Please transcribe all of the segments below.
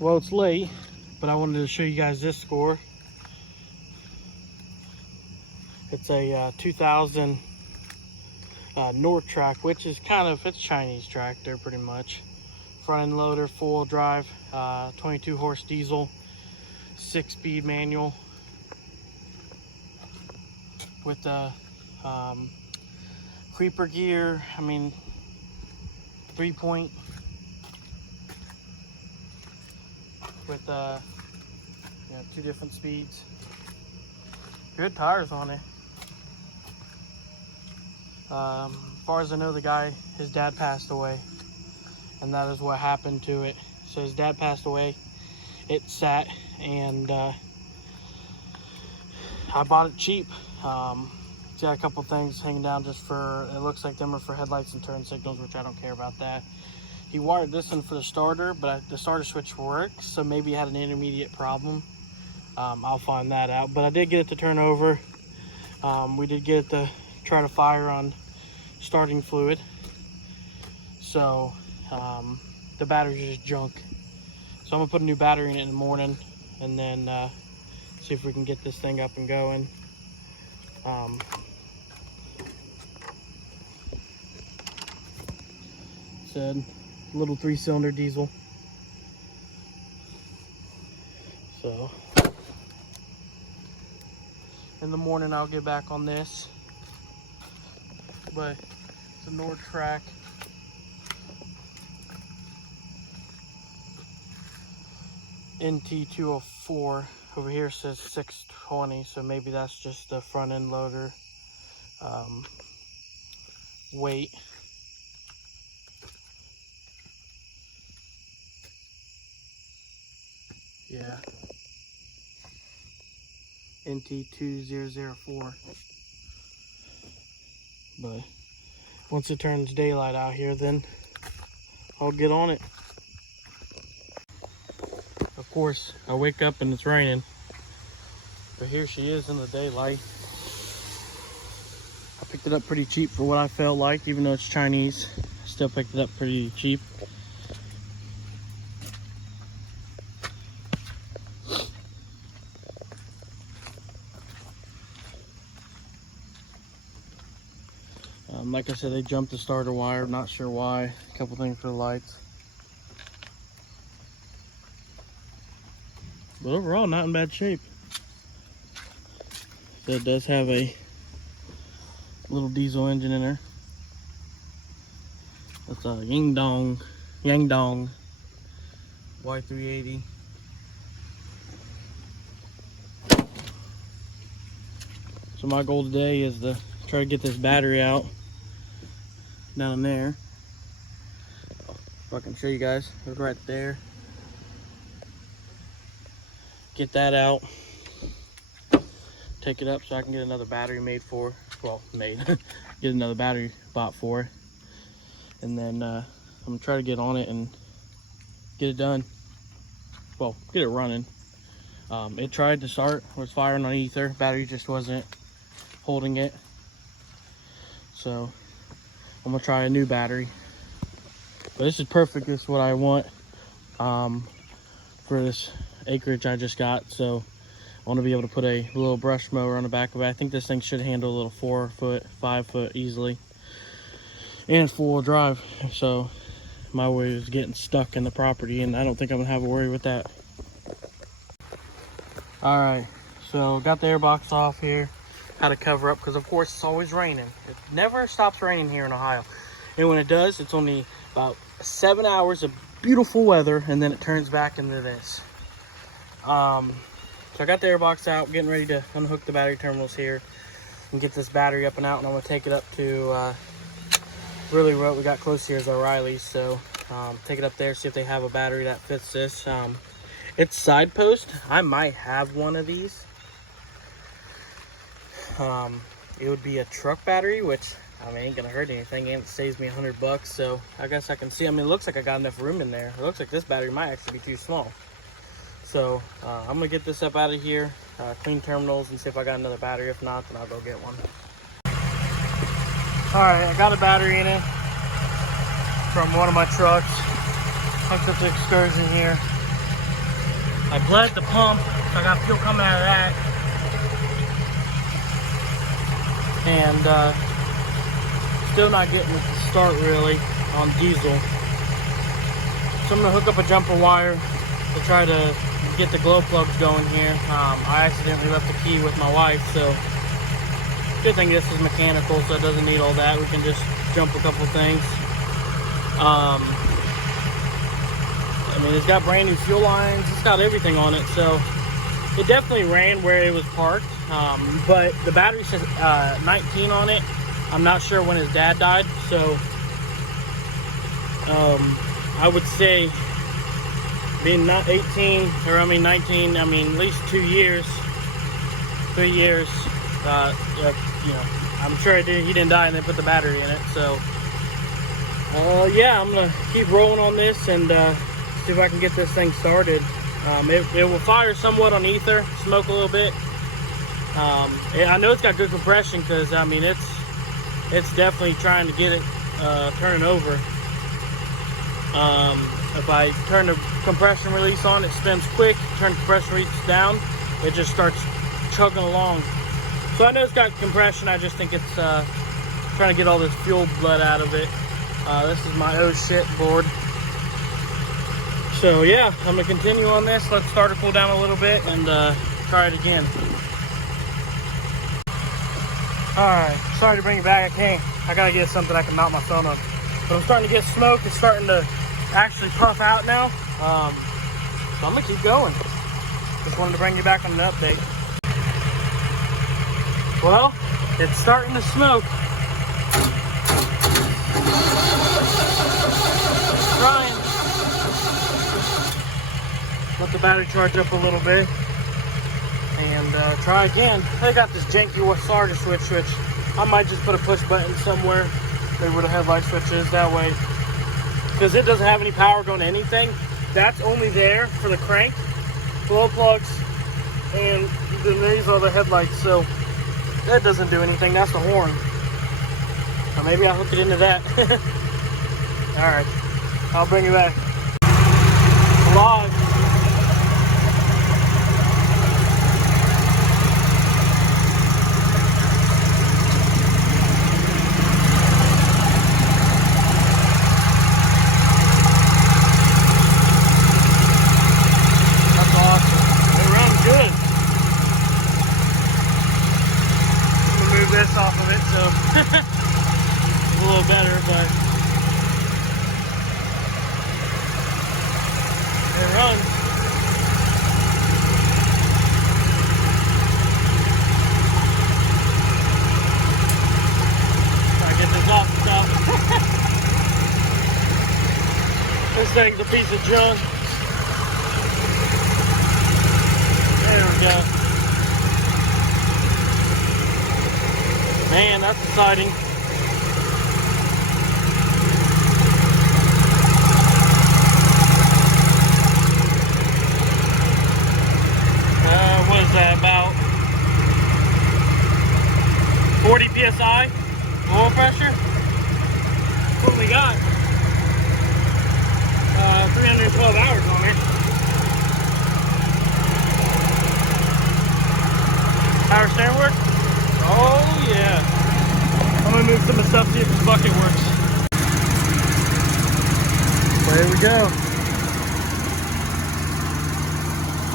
Well, it's late, but I wanted to show you guys this score. It's a 2000 Nord track, which is it's Chinese tractor pretty much. Front end loader, 4-wheel drive, 22 horse diesel, 6-speed manual with the creeper gear. 3-point with 2 different speeds. Good tires on it. As far as I know, his dad passed away, and that is what happened to it. So his dad passed away, it sat, and I bought it cheap. It's got a couple things hanging down just for, it looks like them are for headlights and turn signals, which I don't care about that. He wired this in for the starter, but the starter switch works, so maybe he had an intermediate problem. I'll find that out, but I did get it to turn over. We did get it to try to fire on starting fluid, so the battery's just junk. So I'm gonna put a new battery in it in the morning, and then see if we can get this thing up and going. Said little 3-cylinder diesel. So in the morning I'll get back on this, but it's a Nord track. NT204 over here says 620, so maybe that's just the front end loader weight. Yeah, NT2004. But once it turns daylight out here, then I'll get on it. Of course, I wake up and it's raining, but here she is in the daylight. I picked it up pretty cheap for what I felt like, even though it's Chinese. I still picked it up pretty cheap. Like I said, they jumped the starter wire, not sure why. A couple things for the lights. But overall, not in bad shape. So it does have a little diesel engine in there. That's a Yangdong Y380. So my goal today is to try to get this battery out down there. If I can show you guys, it's right there. Get that out, take it up so I can get another battery made for, get another battery bought for it. And then I'm gonna try to get on it and get it done. Well, get it running. It tried to start, was firing on ether, battery just wasn't holding it. So I'm gonna try a new battery. But this is perfect, this is what I want for this acreage I just got. So I want to be able to put a little brush mower on the back of it. I think this thing should handle a little 4-foot, 5-foot easily, and 4-wheel drive. So my worry is getting stuck in the property, and I don't think I'm gonna have a worry with that. All right, so got the airbox off here. Had to cover up because of course it's always raining. It never stops raining here in Ohio, and when it does, it's only about 7 hours of beautiful weather, and then it turns back into this. So I got the airbox out, getting ready to unhook the battery terminals here and get this battery up and out, and I'm gonna take it up to really what we got close here is O'Reilly's. So take it up there, see if they have a battery that fits this. It's side post. I might have one of these. It would be a truck battery, which ain't gonna hurt anything, and it saves me $100. So I guess I can see. It looks like I got enough room in there. It looks like this battery might actually be too small. So I'm gonna get this up out of here, clean terminals, and see if I got another battery. If not, then I'll go get one. All right, I got a battery in it from one of my trucks. Hooked up the Excursion here. I bled the pump, so I got fuel coming out of that. And still not getting it to start really on diesel. So I'm gonna hook up a jumper wire to try to get the glow plugs going here. I accidentally left the key with my wife, so good thing this is mechanical, so it doesn't need all that. We can just jump a couple things. I mean, it's got brand new fuel lines. It's got everything on it, so it definitely ran where it was parked. But the battery says 19 on it. I'm not sure when his dad died, so I would say being not 18, or I mean 19, I mean at least 2 years, 3 years. You know, I'm sure he didn't die and they put the battery in it. So yeah, I'm gonna keep rolling on this and see if I can get this thing started. It will fire somewhat on ether, smoke a little bit. I know it's got good compression because I mean it's definitely trying to get it turning over. If I turn the compression release on, it spins quick. Turn the compression release down, it just starts chugging along. So I know it's got compression. I just think it's trying to get all this fuel blood out of it. This is my oh shit board. So yeah, I'm gonna continue on this. Let's start to cool down a little bit and try it again. Alright, sorry to bring it back. I gotta get something I can mount my phone on. But I'm starting to get smoke. It's starting to actually puff out now. So I'm gonna keep going. Just wanted to bring you back on an update. Well, it's starting to smoke. Trying. Let the battery charge up a little bit and try again. I got this janky Wasarga switch, which I might just put a push button somewhere, maybe where the headlight switch is, that way, because it doesn't have any power going to anything. That's only there for the crank, glow plugs, and then these are the headlights, so that doesn't do anything. That's the horn. So maybe I'll hook it into that. Alright, I'll bring you back. Live. Off of it, so a little better, but it runs. Gotta get this off the top. This thing's a piece of junk. There we go. Man, that's exciting. What is that, about 40 PSI oil pressure? What we got? 312 hours on it. Power steering work? Oh yeah. I'm gonna move some of the stuff, see if this bucket works. Well, here we go.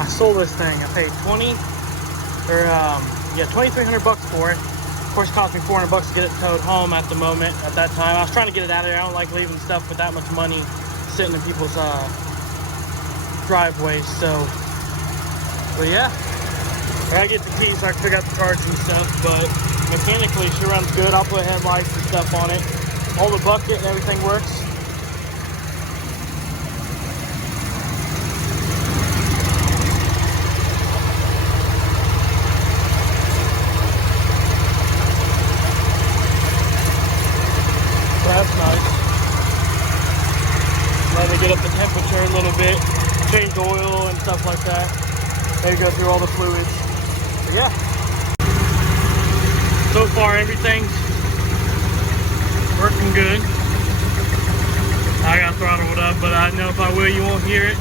I sold this thing. I paid 2,300 bucks for it. Of course, it cost me 400 bucks to get it towed home at the moment. At that time, I was trying to get it out of there. I don't like leaving stuff with that much money sitting in people's driveways. But yeah. I gotta get the keys so I can figure out the cards and stuff, but mechanically she runs good. I'll put headlights and stuff on it. All the bucket and everything works. So that's nice. Let me get up the temperature a little bit, change the oil and stuff like that. Maybe go through all the fluids. But yeah. So far everything's working good. I got throttled up, but I know if I will, you won't hear it.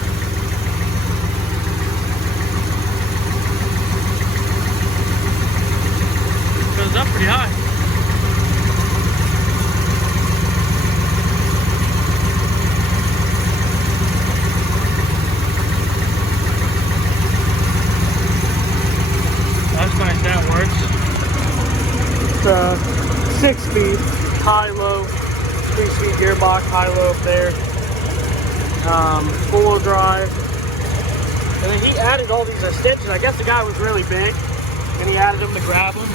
high-low up there. Four-wheel drive. And then he added all these extensions. I guess the guy was really big, and he added them to grab them.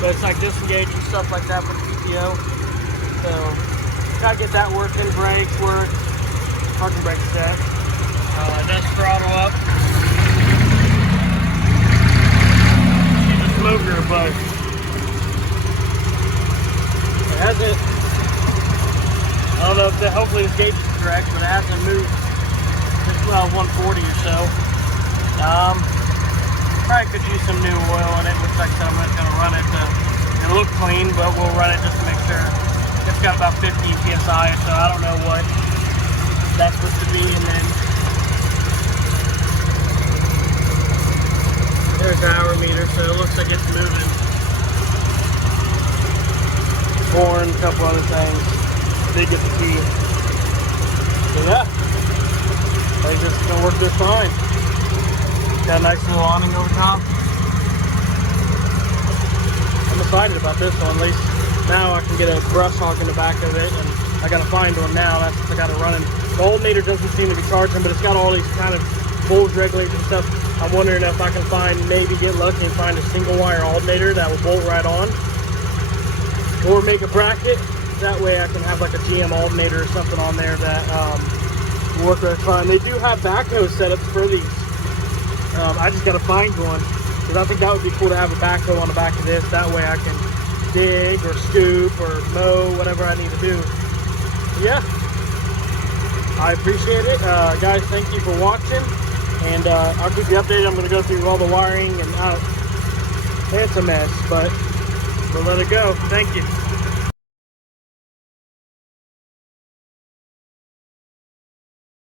But it's like disengaging stuff like that for the PTO. So, gotta get that working. Brakes work. Parking brake set. Does throttle up. She's a smoker, but it hasn't. I don't know if hopefully this gauge is correct, but it hasn't moved. It's about 140 or so. Probably could use some new oil in it. Looks like I'm just gonna run it to look clean, but we'll run it just to make sure. It's got about 15 psi, so I don't know what that's supposed to be. And then there's the hour meter, so it looks like it's moving. Horn, a couple other things. Big at the key. So yeah, I think this is gonna work just fine. Got a nice little awning over top. I'm excited about this one. At least now I can get a brush hog in the back of it, and I gotta find one now. That's what I got it running. The alternator doesn't seem to be charging, but it's got all these kind of voltage regulators and stuff. I'm wondering if I can maybe get lucky and find a single wire alternator that will bolt right on, or make a bracket. That way I can have like a GM alternator or something on there that will work really fine. They do have backhoe setups for these. I just gotta find one, because I think that would be cool to have a backhoe on the back of this. That way I can dig or scoop or mow, whatever I need to do. Yeah, I appreciate it. Guys, thank you for watching, and I'll keep you updated. I'm gonna go through all the wiring, and it's a mess, but we'll let it go. Thank you.